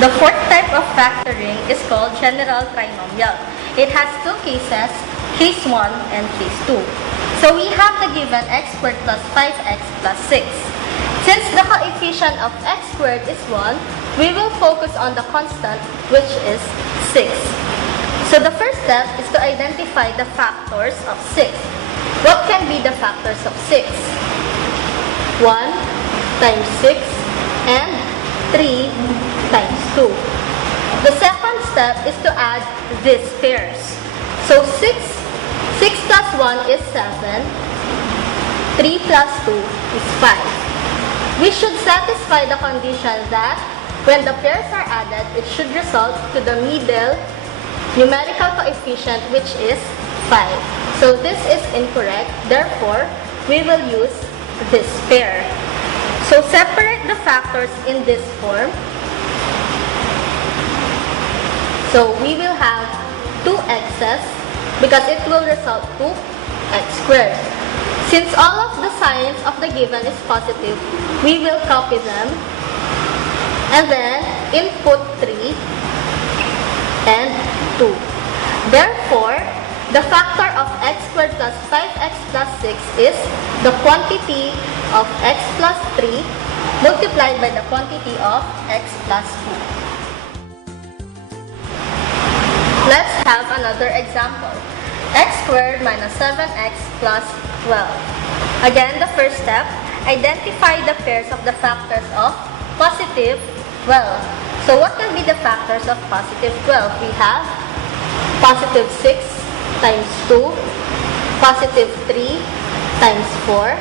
The fourth type of factoring is called general trinomial. It has two cases, case 1 and case 2. So we have the given x squared plus 5x plus 6. Since the coefficient of x squared is 1, we will focus on the constant, which is 6. So the first step is to identify the factors of 6. What can be the factors of 6? 1 times 6 and 3 times 2. The second step is to add these pairs. So 6 plus 1 is 7. 3 plus 2 is 5. We should satisfy the condition that when the pairs are added, it should result to the middle numerical coefficient, which is 5. So this is incorrect. Therefore, we will use this pair. So separate the factors in this form. So we will have 2x's because it will result to x squared. Since all of the signs of the given is positive, we will copy them and then input 3 and 2. Therefore, the factor of x squared plus 5x plus 6 is the quantity of x plus 3 multiplied by the quantity of x plus 2. Let's have another example. X squared minus 7x plus 12. Again, the first step, identify the pairs of the factors of positive 12. So what will be the factors of positive 12? We have positive 6 times 2, positive 3 times 4,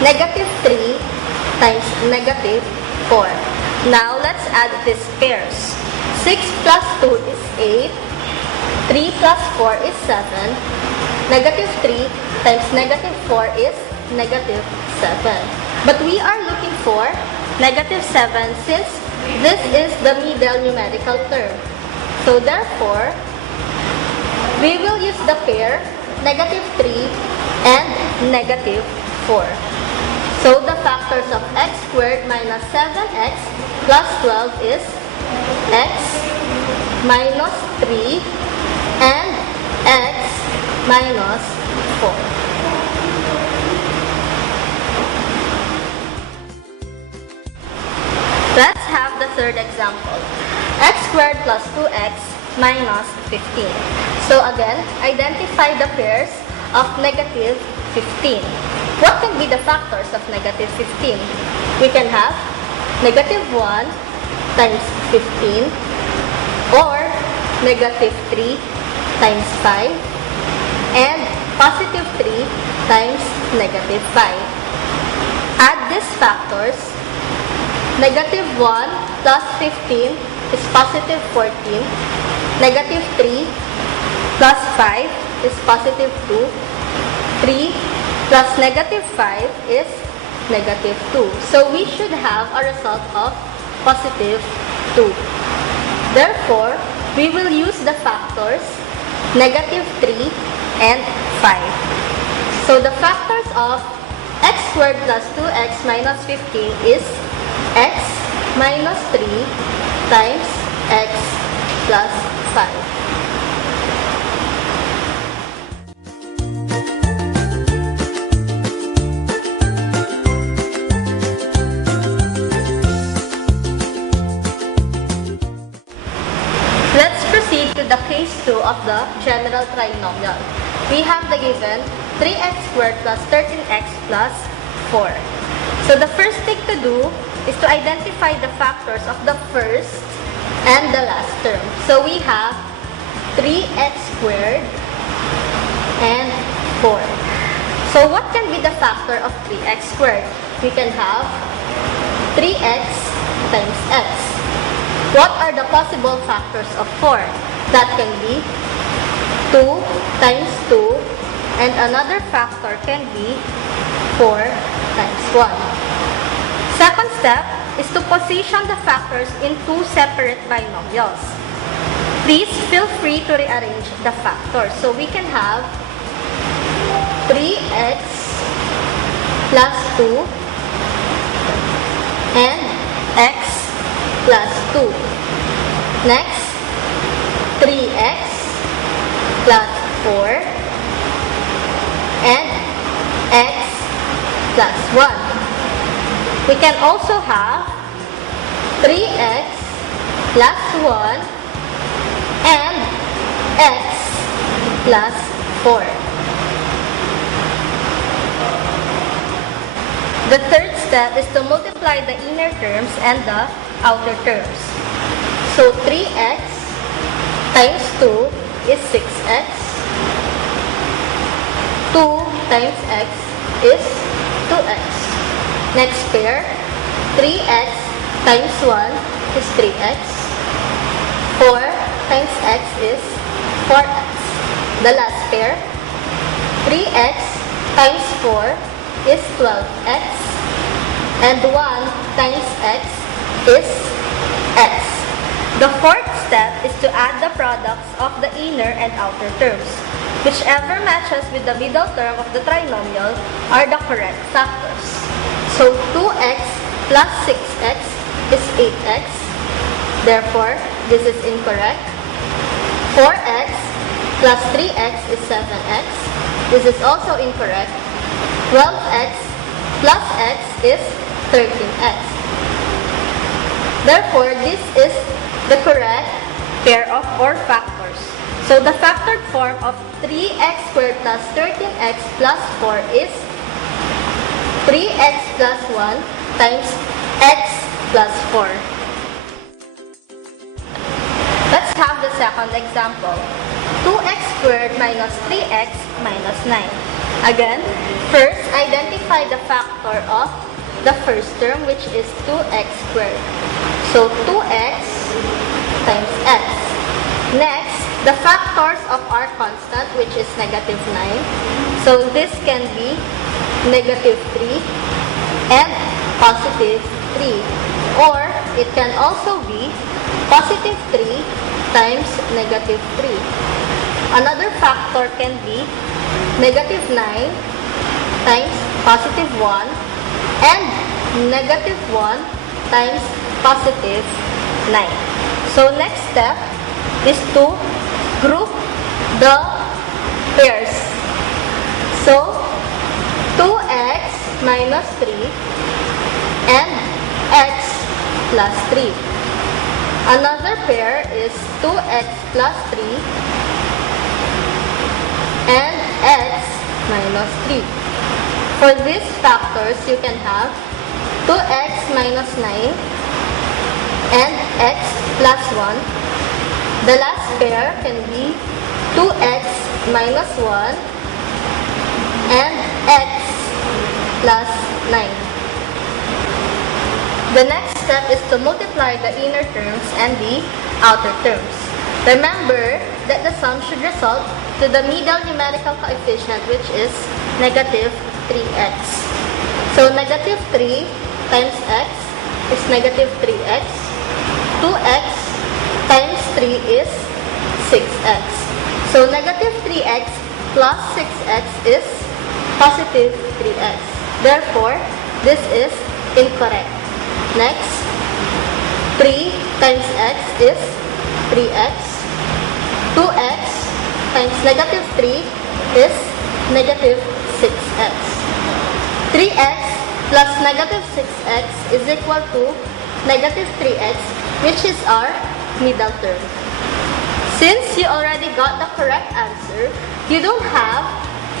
negative 3 times negative 4. Now, let's add these pairs. 6 plus 2 is 8, 3 plus 4 is 7, negative 3 times negative 4 is negative 7. But we are looking for negative 7 since this is the middle numerical term. So therefore, we will use the pair negative 3 and negative 4. So the factors of x squared minus 7x plus 12 is x minus 3 and x minus 4. Let's have the third example. X squared plus 2x minus 15. So again, identify the pairs of negative 15. What can be the factors of negative 15? We can have negative 1 times 15 or negative 3 times 5 and positive 3 times negative 5. Add these factors. Negative 1 plus 15 is positive 14. Negative 3 plus 5 is positive 2. 3 plus negative 5 is negative 2. So we should have a result of positive 2. Therefore, we will use the factors negative 3 and 5. So the factors of x squared plus 2x minus 15 is x minus 3 times x plus 5. Let's proceed to the case 2 of the general trinomial. We have the given 3x squared plus 13x plus 4. So the first thing to do is to identify the factors of the first and the last term. So we have 3x squared and 4. So what can be the factor of 3x squared? We can have 3x times x. What are the possible factors of 4? That can be 2 times 2 and another factor can be 4 times 1. Second step is to position the factors in two separate binomials. Please feel free to rearrange the factors. So we can have 3x plus 2 and x plus 2. Next, 3x plus 4 and x plus 1. We can also have 3x plus 1 and x plus 4. The third step is to multiply the inner terms and the outer terms. So 3x times 2 is 6x. 2 times x is 2x. Next pair, 3x times 1 is 3x. 4 times x is 4x. The last pair, 3x times 4 is 12x. And 1 times x is x. The fourth step is to add the products of the inner and outer terms. Whichever matches with the middle term of the trinomial are the correct factors. So 2x plus 6x is 8x. Therefore, this is incorrect. 4x plus 3x is 7x. This is also incorrect. 12x plus x is 13x. Therefore, this is the correct pair of or factors. So the factored form of 3x squared plus 13x plus 4 is 3x plus 1 times x plus 4. Let's have the second example. 2x squared minus 3x minus 9. Again, first identify the factor of the first term, which is 2x squared. So 2x times x. Next, the factors of our constant, which is negative 9. So this can be negative 3 and positive 3. Or it can also be positive 3 times negative 3. Another factor can be negative 9 times positive 1 and negative 1 times positive 9. So next step is to group the pairs. So 2x minus 3 and x plus 3. Another pair is 2x plus 3 and x minus 3. For these factors, you can have 2x minus 9 and x plus 1. The last pair can be 2x minus 1 and x plus 9. The next step is to multiply the inner terms and the outer terms. Remember that the sum should result to the middle numerical coefficient, which is negative 3x. So negative 3 times x is negative 3x. 2x times 3 is 6x. So negative 3x plus 6x is positive 3x. Therefore, this is incorrect. Next, 3 times x is 3x. 2x times negative 3 is negative 6x. 3x plus negative 6x is equal to negative 3x, which is our middle term. Since you already got the correct answer, you don't have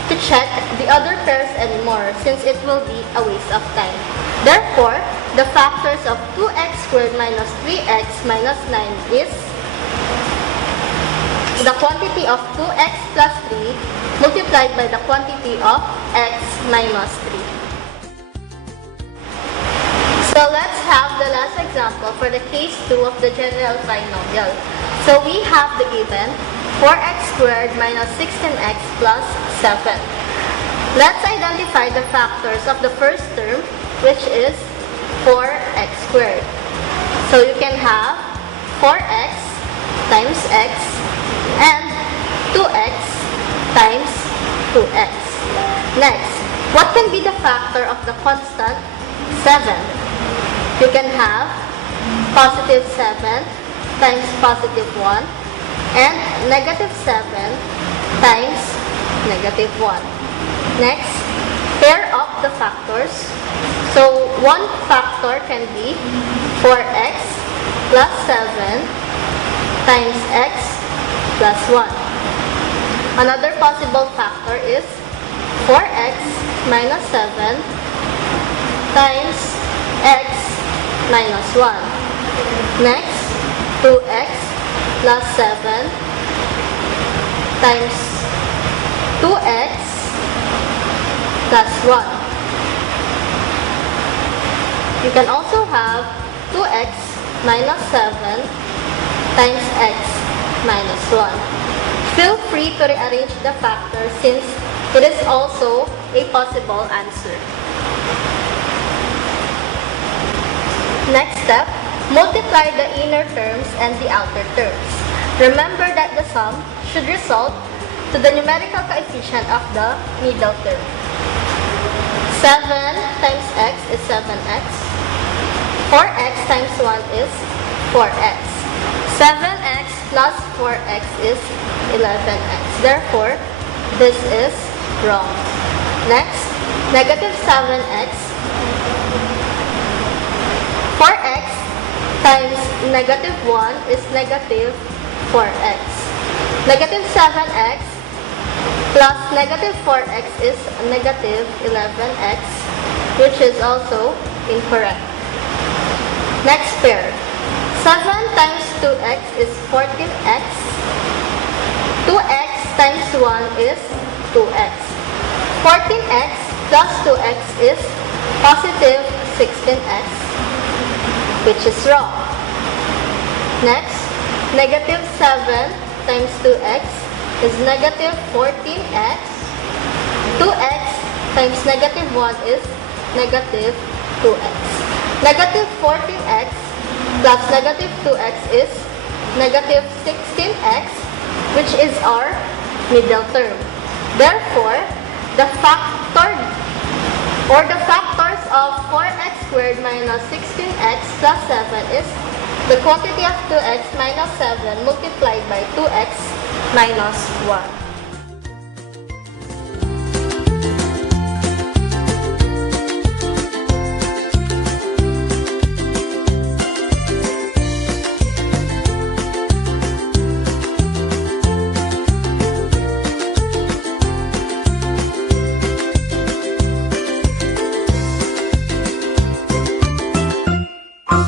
to check the other pairs anymore since it will be a waste of time. Therefore, the factors of 2x squared minus 3x minus 9 is the quantity of 2x plus 3 multiplied by the quantity of x minus 3. So let's have the last example for the case 2 of the general binomial. So we have the given 4x squared minus 16x plus 7. Let's identify the factors of the first term, which is 4x squared. So you can have 4x times x and 2x times 2x. Next, what can be the factor of the constant 7? You can have positive 7 times positive 1 and negative 7 times negative 1. Next, pair up the factors. So, one factor can be 4x plus 7 times x plus 1. Another possible factor is 4x minus 7 times x minus 1. Next, 2x plus 7 times 2x plus 1. You can also have 2x minus 7 times x minus 1. Feel free to rearrange the factors since it is also a possible answer. Next step, multiply the inner terms and the outer terms. Remember that the sum should result to the numerical coefficient of the middle term. 7 times x is 7x. 4x times 1 is 4x. 7x plus 4x is 11x. Therefore, this is wrong. Next, negative 7x. 4x times negative 1 is negative 4x. Negative 7x plus negative 4x is negative 11x, which is also incorrect. Next pair. 7 times 2x is 14x. 2x times 1 is 2x. 14x plus 2x is positive 16x, which is wrong. Next, negative 7 times 2x is negative 14x. 2x times negative 1 is negative 2x. Negative 14x plus negative 2x is negative 16x, which is our middle term. Therefore, the factors of 4x squared minus 16x plus 7 is the quantity of 2x minus 7 multiplied by 2x minus 1.